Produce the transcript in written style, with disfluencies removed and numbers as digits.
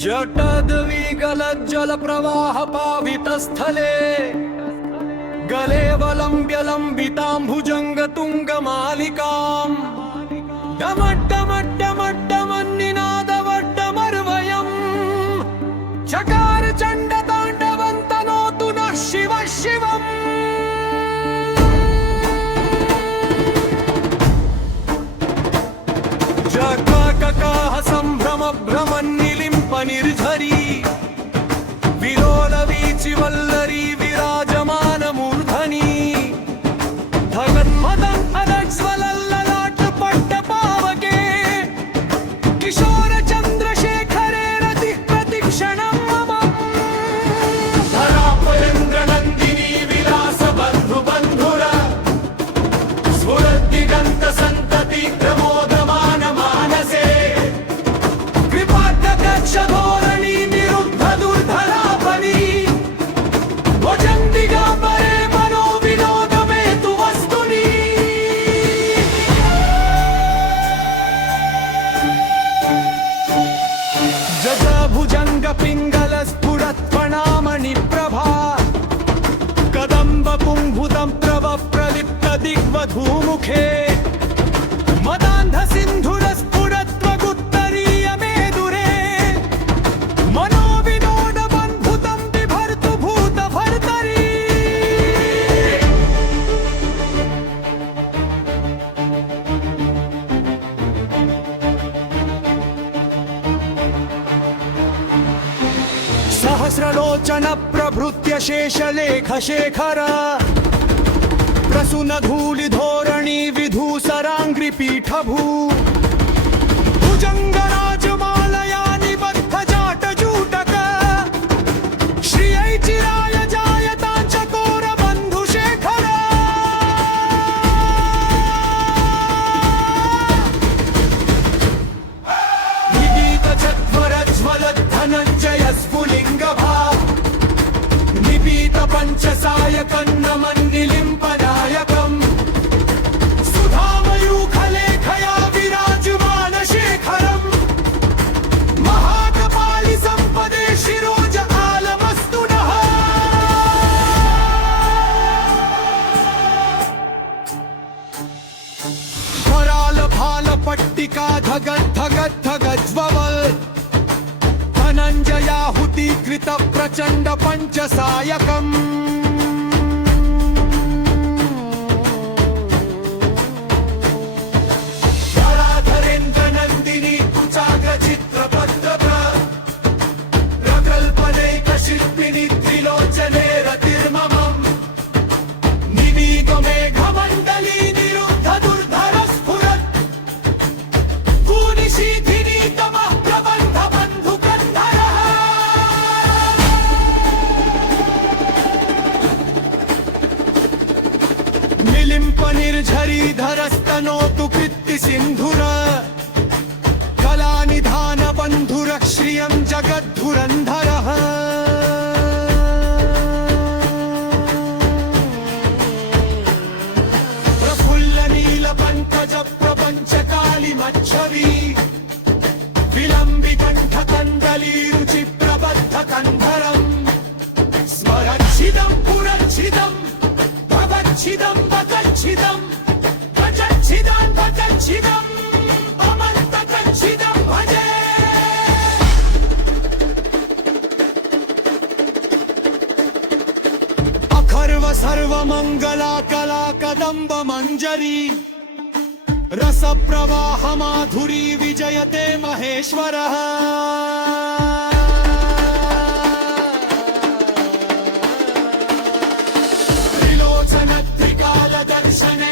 जटद्विगलज्जलप्रवाहपावितस्थले गलेवलम्ब्यलम्बिताम्भुजङ्गतुङ्गमालिकाम् डमड्डमड्डमड्डमन्निनादवड्डमर्वयम् चकार चण्डताण्डवन्तनोतु नः शिवः शिवम् जकाककाः सम्भ्रम भ्रमन्निलिम्पनिर्झरी विलोलवीचिवल्लरी विराजमानमूर्धनि धगन्मदन् अदज्ज्वलल्ललाटपट्टपावके किशोरचन्द्रशेखरे रतिः प्रतिक्षणं मम धरापरेन्द्रनन्दिनी विलासबन्धुबन्धुर स्फुरद्दिगन्तसन्तति प्रमोदमान मानसे कृपार्थकक्षधोरणी निरुद्ध दुर्धरापनि भुजन्दिगाम्बरे मनो विनोदमेतु वस्तुनि जटाभुजङ्गपिङ्गलस्फुरत्फणामणिप्रभा कदम्बपुङ्भुतं प्रव प्रलिप्त दिग्वधूमुखे मदान्धसिन्धुरस्फुरत्वगुत्तरीयमेदुरे मनोविनोदबन्धुतं बिभर्तु भूतभर्तरी सहस्रलोचन प्रभृत्य शेषलेखशेखर प्रसूनधूलिधोरणी विधूसराङ्घ्रिपीठभू भुजङ्गराजमालया निबद्धजाटजूटक श्रियै चिराय जायताञ्चकोरबन्धुशेखर निगीतचत्वरज्वलद्धनञ्जय स्फुलिङ्गभा निपीत पञ्चसायकन्नमन्निलिम्पदायकम् सुधामयूखलेखया विराजमानशेखरम् महाकपालि सम्पदे शिरोज आलमस्तु नः करालभालपट्टिका धगद्धगद्धगज्ववल् धनञ्जयाहुतीकृत प्रचण्ड पञ्चसायकम् धराधरेन्द्रनन्दिनी कुचाग्रचित्रपत्रक प्रकल्पनैकशिल्पिनि त्रिलोचने रतिर्ममम् निमीगमेघमण्डली निरुद्ध दुर्धर स्फुरत् कूनिशीधिनी तमः प्रबन्ध बन्धुकन्धरः निलिम्पनिर्झरीधरस्तनोतु कृत्तिसिन्धुर कलानिधानबन्धुरः श्रियं जगद्धुरन्धरः प्रफुल्लनीलपङ्कज प्रपञ्चकालिमच्छवी विलम्बिकण्ठकन्दलीरुचिप्रबद्धकन्धरम् स्मरच्छिदं पुरच्छिदं भवच्छिदं वकच्छिदं भजच्छिदान् भजच्छिदम् अमन्तकच्छिदं भजे अखर्व सर्वमङ्गला कला कदम्ब मञ्जरी रसप्रवाह माधुरी विजयते महेश्वरः त्रिलोचन त्रिकालदर्शने